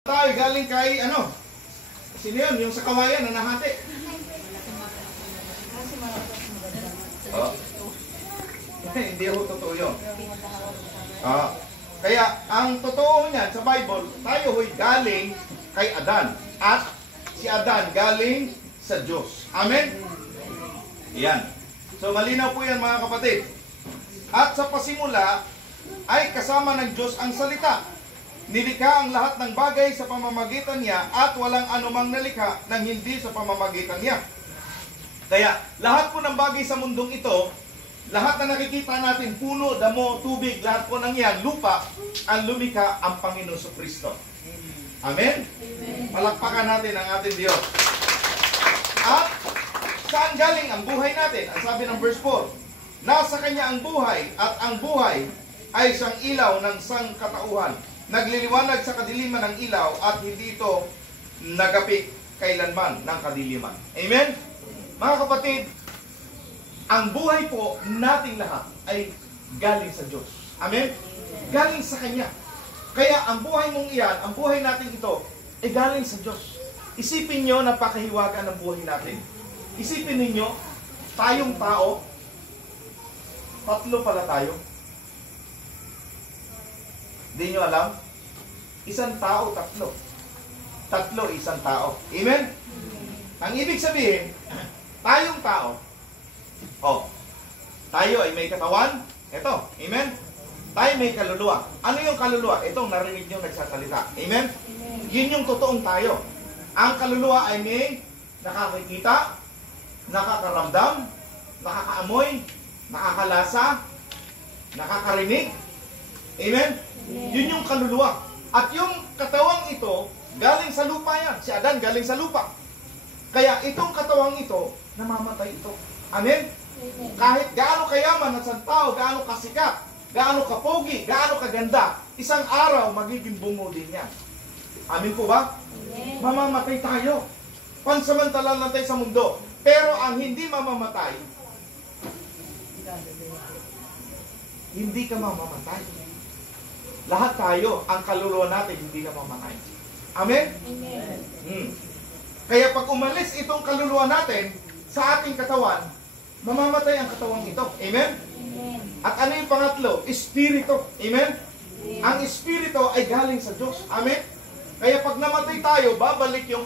Tayo galing kay ano? Sino yun? Yung sa kawayan na nahati. Oh. Hindi ako totoo yun. Kaya ang totoo niyan sa Bible, tayo ho'y galing kay Adan. At si Adan galing sa Diyos. Amen? Yan. So malinaw po yan mga kapatid. At sa pasimula ay kasama ng Diyos ang salita. Nilikha ang lahat ng bagay sa pamamagitan niya at walang anumang nalikha nang hindi sa pamamagitan niya. Kaya lahat po ng bagay sa mundong ito, lahat na nakikita natin, puno, damo, tubig, lahat po ng yan, lupa, ang lumikha ang Panginoon Kristo. Amen? Palakpakan natin ang ating Diyos. At saan galing ang buhay natin? Ang sabi ng verse 4, nasa Kanya ang buhay at ang buhay ay siyang ilaw ng sangkatauhan. Nagliliwanag sa kadiliman ng ilaw at hindi ito nagapi kailanman ng kadiliman. Amen? Mga kapatid, ang buhay po nating lahat ay galing sa Diyos. Amen? Galing sa Kanya. Kaya ang buhay mong iyan, ang buhay natin ito, ay galing sa Diyos. Isipin nyo, napakahiwaga ng buhay natin. Isipin ninyo, tayong tao, tatlo pala tayo. Hindi nyo alam? Isang tao, tatlo. Tatlo, isang tao. Amen? Ang ibig sabihin, tayong tao, tayo ay may katawan. Ito, amen? Tayo may kaluluwa. Ano yung kaluluwa? Itong narinig nyo nagsasalita. Amen? Yun yung totoong tayo. Ang kaluluwa ay may nakakikita, nakakaramdam, nakakaamoy, nakakalasa, nakakarinig. Amen? Yun yung kaluluwa. At yung katawang ito, galing sa lupa yan. Si Adan galing sa lupa. Kaya itong katawang ito, namamatay ito. Amen? Kahit gaano kayaman at isang tao, gaano kasikat, gaano kapogi, gaano kaganda, isang araw magiging bungo din yan. Amen po ba? Mamamatay tayo. Pansamantala lang tayo sa mundo. Pero ang hindi mamamatay, hindi ka mamamatay. Lahat tayo, ang kaluluwa natin, hindi na mamamatay. Amen? Amen. Kaya pag umalis itong kaluluwa natin sa ating katawan, mamamatay ang katawang ito. Amen? Amen. At ano yung pangatlo? Espiritu. Amen? Ang espiritu ay galing sa Diyos. Amen? Kaya pag namatay tayo, babalik yung